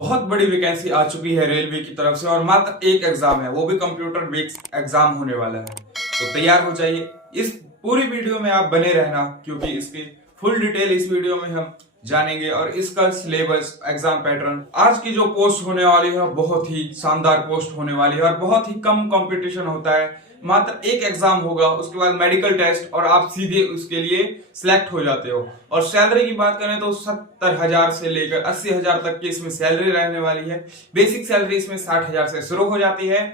बहुत बड़ी वैकेंसी आ चुकी है रेलवे की तरफ से और मात्र एक एग्जाम है, वो भी कंप्यूटर बेस्ड एग्जाम होने वाला है। तो तैयार हो जाइए, इस पूरी वीडियो में आप बने रहना क्योंकि इसकी फुल डिटेल इस वीडियो में हम जानेंगे और इसका सिलेबस, एग्जाम पैटर्न। आज की जो पोस्ट होने वाली है बहुत ही शानदार पोस्ट होने वाली है और बहुत ही कम कंपटीशन होता है। मात्र एक एग्जाम होगा, उसके बाद मेडिकल टेस्ट और आप सीधे उसके लिए सिलेक्ट हो जाते हो। और सैलरी की बात करें तो 70,000 से लेकर 80,000 तक की इसमें सैलरी रहने वाली है। बेसिक सैलरी इसमें 60,000 से शुरू हो जाती है।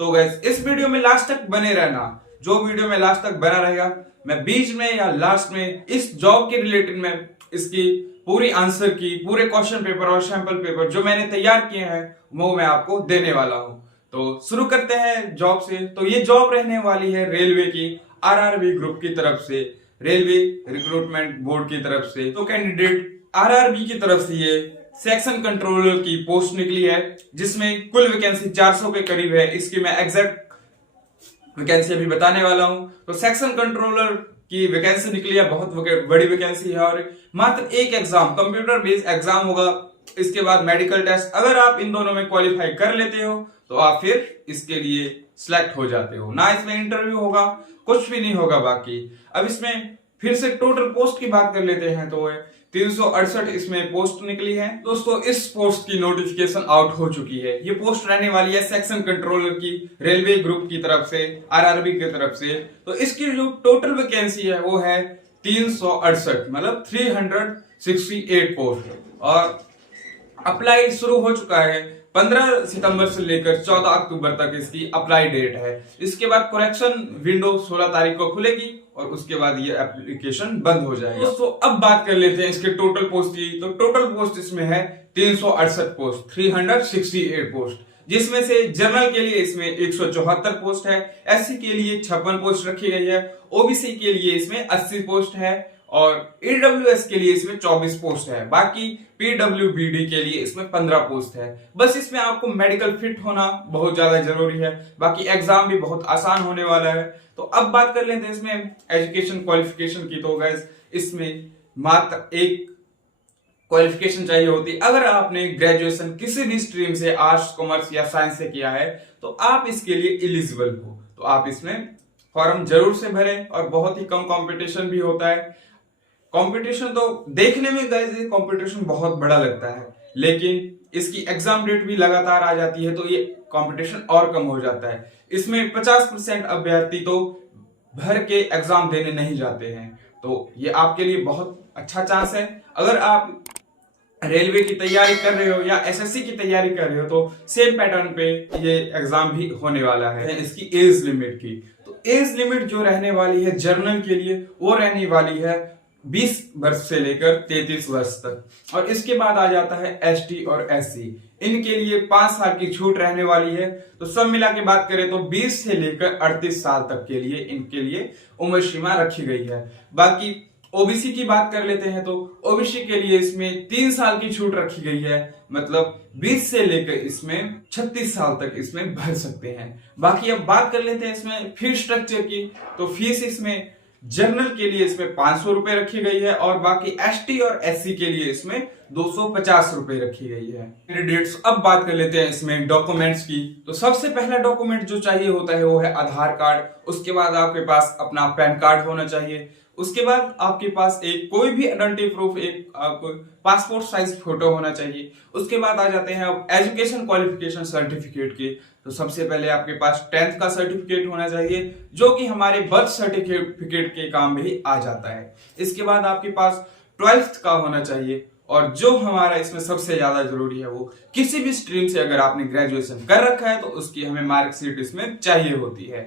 तो गाइस इस वीडियो में लास्ट तक बने रहना। जो वीडियो में लास्ट तक बना रहेगा, मैं बीच में या लास्ट में इस जॉब के रिलेटेड में इसकी पूरी आंसर की, पूरे क्वेश्चन पेपर और सैंपल पेपर जो मैंने तैयार किए हैं वो मैं आपको देने वाला हूं। तो शुरू करते हैं जॉब से। तो ये जॉब रहने वाली है रेलवे की आरआरबी ग्रुप की तरफ से, रेलवे रिक्रूटमेंट बोर्ड की तरफ से। तो कैंडिडेट आरआरबी की तरफ से ये सेक्शन कंट्रोलर की पोस्ट निकली है, जिसमें कुल वैकेंसी 400 के करीब है। इसकी मैं एग्जैक्ट वैकेंसी अभी बताने वाला हूं। तो सेक्शन कंट्रोलर की वैकेंसी निकली है, बहुत बड़ी वैकेंसी है और मात्र एक एग्जाम, कंप्यूटर बेस्ड एग्जाम होगा। इसके बाद मेडिकल टेस्ट। अगर आप इन दोनों में क्वालिफाई कर लेते हो तो आप फिर इसके लिए सिलेक्ट हो जाते हो। ना इसमें इंटरव्यू होगा, कुछ भी नहीं होगा। बाकी अब इसमें फिर से टोटल पोस्ट की बात कर लेते हैं तो 368 इसमें पोस्ट निकली है। दोस्तों इस पोस्ट की नोटिफिकेशन आउट हो चुकी है। ये पोस्ट रहने वाली है सेक्शन कंट्रोलर की, रेलवे ग्रुप की तरफ से, आरआरबी की तरफ से। तो इसकी जो टोटल वैकेंसी है वो है 368, मतलब 368 पोस्ट। और अप्लाई शुरू हो चुका है। 15 सितंबर से लेकर 14 अक्टूबर तक इसकी अप्लाई डेट है। इसके बाद करेक्शन विंडो 16 तारीख को खुलेगी और उसके बाद ये एप्लीकेशन बंद हो जाएगा। दोस्तों अब बात कर लेते हैं इसके टोटल पोस्ट की। तो टोटल पोस्ट इसमें है 368 पोस्ट, 368 पोस्ट, जिसमें से जनरल के लिए इसमें 174 पोस्ट है, एससी के लिए 56 पोस्ट रखी गई है, ओबीसी के लिए इसमें 80 पोस्ट है और ईडब्ल्यूएस के लिए इसमें 24 पोस्ट है। बाकी पीडब्ल्यूबीडी के लिए इसमें 15 पोस्ट है। बस इसमें आपको मेडिकल फिट होना बहुत ज्यादा जरूरी है। बाकी एग्जाम भी बहुत आसान होने वाला है। तो अब बात कर लेते हैं इसमें एजुकेशन क्वालिफिकेशन की। तो गाइस इसमें मात्र एक क्वालिफिकेशन चाहिए होती है। अगर आपने ग्रेजुएशन किसी भी स्ट्रीम से, आर्ट्स, कॉमर्स या साइंस से किया है तो आप इसके लिए एलिजिबल हो। तो आप इसमें फॉर्म जरूर से भरें और बहुत ही कम कंपटीशन भी होता है। कंपटीशन तो देखने में गाइस कंपटीशन बहुत बड़ा लगता है, लेकिन इसकी एग्जाम डेट भी लगातार आ जाती है तो ये कंपटीशन और कम हो जाता है। इसमें 50% अभ्यर्थी तो भर के एग्जाम देने नहीं जाते हैं। तो ये आपके लिए बहुत अच्छा चांस है। अगर आप रेलवे की तैयारी कर रहे हो या एसएससी की तैयारी कर रहे हो तो सेम पैटर्न पे ये एग्जाम भी होने वाला है। इसकी एज लिमिट की, तो एज लिमिट जो रहने वाली है जर्नल के लिए वो रहने वाली है 20 वर्ष से लेकर 33 वर्ष तक। और इसके बाद आ जाता है एसटी और एससी, इनके लिए 5 साल की छूट रहने वाली है। तो सब मिला के बात करें तो 20 से लेकर 38 साल तक के लिए इनके लिए उम्र सीमा रखी गई है। बाकी ओबीसी की बात कर लेते हैं तो ओबीसी के लिए इसमें 3 साल की छूट रखी गई है, मतलब 20 से लेकर इसमें 36 साल तक इसमें भर सकते हैं। बाकी अब बात कर लेते हैं इसमें फीस स्ट्रक्चर की। तो फीस इसमें जनरल के लिए इसमें 500 रुपए रखी गई है और बाकी एसटी और एससी के लिए इसमें 250 रुपए रखी गई है। कैंडिडेट्स अब बात कर लेते हैं इसमें डॉक्यूमेंट्स की। तो सबसे पहला डॉक्यूमेंट जो चाहिए होता है वो है आधार कार्ड। उसके बाद आपके पास अपना पैन कार्ड होना चाहिए। उसके बाद आपके पास एक कोई भी आइडेंटिटी प्रूफ, एक आपको पासपोर्ट साइज फोटो होना चाहिए। उसके बाद आ जाते हैं अब एजुकेशन क्वालिफिकेशन सर्टिफिकेट की। तो सबसे पहले आपके पास 10th का सर्टिफिकेट होना चाहिए, जो कि हमारे बर्थ सर्टिफिकेट के काम भी आ जाता है। इसके बाद आपके पास 12th का होना चाहिए और जो हमारा इसमें सबसे ज्यादा जरूरी है वो किसी भी स्ट्रीम से अगर आपने ग्रेजुएशन कर रखा है तो उसकी हमें मार्कशीट इसमें चाहिए होती है।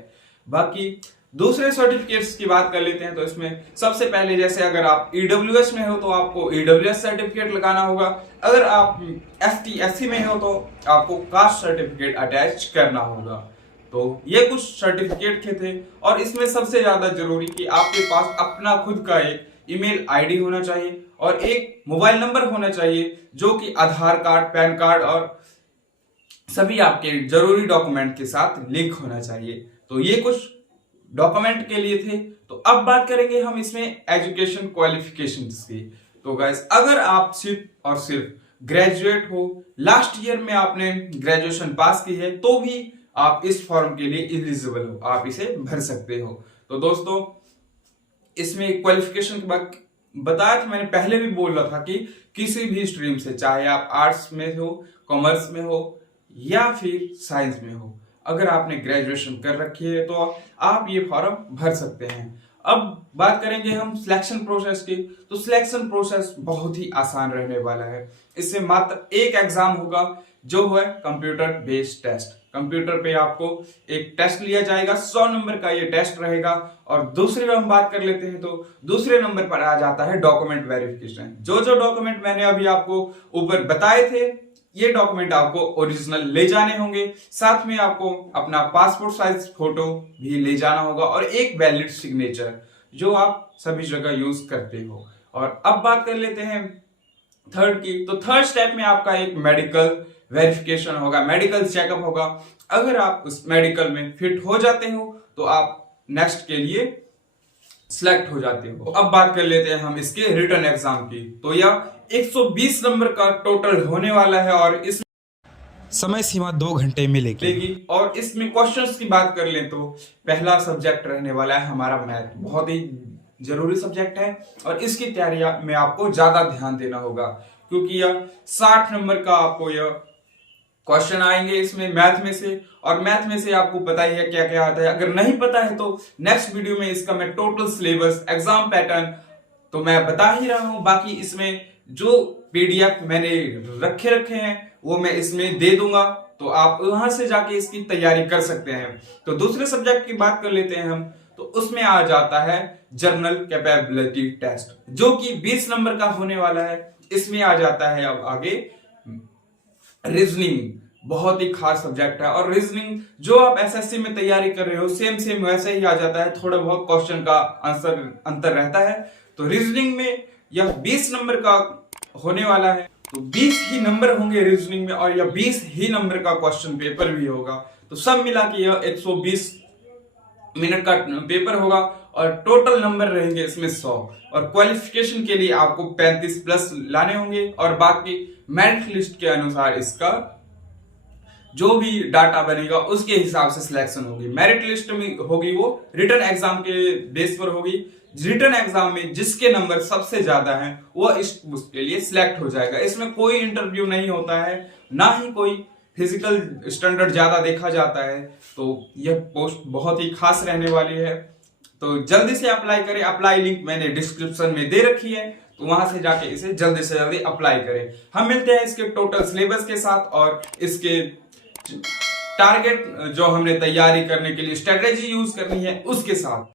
बाकी दूसरे सर्टिफिकेट्स की बात कर लेते हैं। तो इसमें सबसे पहले जैसे अगर आप ईडब्ल्यूएस में हो तो आपको ईडब्ल्यूएस सर्टिफिकेट लगाना होगा। अगर आप एसटी एससी में हो तो आपको कास्ट सर्टिफिकेट अटैच करना होगा। तो ये कुछ सर्टिफिकेट के थे और इसमें सबसे ज्यादा जरूरी कि आपके पास अपना खुद का एक ईमेल आईडी होना चाहिए और एक मोबाइल नंबर होना चाहिए, जो कि आधार कार्ड, पैन कार्ड और सभी आपके जरूरी डॉक्यूमेंट के साथ लिंक होना चाहिए। तो ये कुछ डॉक्यूमेंट के लिए थे। तो अब बात करेंगे हम इसमें एजुकेशन क्वालिफिकेशंस की। तो गाइस अगर आप सिर्फ और सिर्फ ग्रेजुएट हो, लास्ट ईयर में आपने ग्रेजुएशन पास की है, तो भी आप इस फॉर्म के लिए एलिजिबल हो, आप इसे भर सकते हो। तो दोस्तों, इसमें क्वालिफिकेशन के बाद बताया था, मैंने पहले भी बोल रहा था कि किसी भी स्ट्रीम से, चाहे आप आर्ट्स में हो, कॉमर्स में हो या फिर साइंस में हो, अगर आपने ग्रेजुएशन कर रखी है तो आप ये फॉर्म भर सकते हैं। अब बात करेंगे हम सिलेक्शन प्रोसेस की। तो सिलेक्शन प्रोसेस बहुत ही आसान रहने वाला है। इससे मात्र एक एग्जाम होगा, जो है कंप्यूटर बेस्ड टेस्ट। कंप्यूटर पे आपको एक टेस्ट लिया जाएगा, 100 नंबर का ये टेस्ट रहेगा। और दूसरी हम बात कर लेते हैं, तो दूसरे नंबर पर आ जाता है डॉक्यूमेंट वेरिफिकेशन। जो जो डॉक्यूमेंट मैंने अभी आपको ऊपर बताए थे, ये डॉक्यूमेंट आपको ओरिजिनल ले जाने होंगे। साथ में आपको अपना पासपोर्ट साइज फोटो भी ले जाना होगा और एक वैलिड सिग्नेचर, जो आप सभी जगह यूज करते हो। और अब बात कर लेते हैं थर्ड की। तो थर्ड स्टेप में आपका एक मेडिकल वेरिफिकेशन होगा, मेडिकल चेकअप होगा। अगर आप उस मेडिकल में फिट हो जाते हो तो आप नेक्स्ट के लिए सिलेक्ट हो जाते हो। अब बात कर लेते हैं हम इसके रिटन एग्जाम की। तो यह 120 नंबर का टोटल होने वाला है और इस समय सीमा 2 घंटे मिलेगी। और इसमें क्वेश्चंस की बात कर लें तो पहला सब्जेक्ट रहने वाला है हमारा मैथ। बहुत ही जरूरी सब्जेक्ट है और इसकी तैयारी में आपको ज्यादा ध्यान देना होगा, क्योंकि यह 60 नंबर का आपको यह क्वेश्चन आएंगे इसमें मैथ में से। और मैथ में से आपको पता ही है क्या क्या आता है। अगर नहीं पता है तो नेक्स्ट वीडियो में इसका मैं टोटल सिलेबस, एग्जाम पैटर्न तो मैं बता ही रहा हूं। बाकी इसमें जो पीडीएफ मैंने रखे हैं वो मैं इसमें दे दूंगा, तो आप वहां से जाके इसकी तैयारी कर सकते हैं। तो दूसरे सब्जेक्ट की बात कर लेते हैं हम। तो उसमें आ जाता है जनरल कैपेबिलिटी टेस्ट, जो कि 20 नंबर का होने वाला है। इसमें आ जाता है अब आगे रीजनिंग, बहुत ही खास सब्जेक्ट है। और रीजनिंग जो आप एसएससी में तैयारी कर रहे हो, सेम सेम वैसे ही आ जाता है, थोड़ा बहुत क्वेश्चन का आंसर अंतर रहता है। तो रीजनिंग में यह 20 नंबर का होने वाला है। तो 20 ही नंबर होंगे रीजनिंग में और यह 20 ही नंबर का क्वेश्चन पेपर भी होगा। तो सब मिला के यह 120 मिनट का पेपर होगा और टोटल नंबर रहेंगे इसमें 100। और क्वालिफिकेशन के लिए आपको 35 प्लस लाने होंगे और बाकी मेरिट लिस्ट के अनुसार इसका जो भी डाटा बनेगा उसके हिसाब से सिलेक्शन होगी। मेरिट लिस्ट में होगी वो रिटन एग्जाम के बेस पर होगी। रिटन एग्जाम में जिसके नंबर सबसे ज्यादा हैं वो इस उसके लिए सिलेक्ट हो जाएगा। इसमें कोई इंटरव्यू नहीं होता है, ना ही कोई फिजिकल स्टैंडर्ड ज्यादा देखा जाता है। तो यह पोस्ट बहुत ही खास रहने वाली है। तो जल्दी से अप्लाई करें। अप्लाई लिंक मैंने डिस्क्रिप्शन में दे रखी है, तो वहां से जाके इसे जल्दी से जल्दी अप्लाई करें। हम मिलते हैं इसके टोटल सिलेबस के साथ और इसके टारगेट जो हमने तैयारी करने के लिए स्ट्रेटेजी यूज करनी है उसके साथ।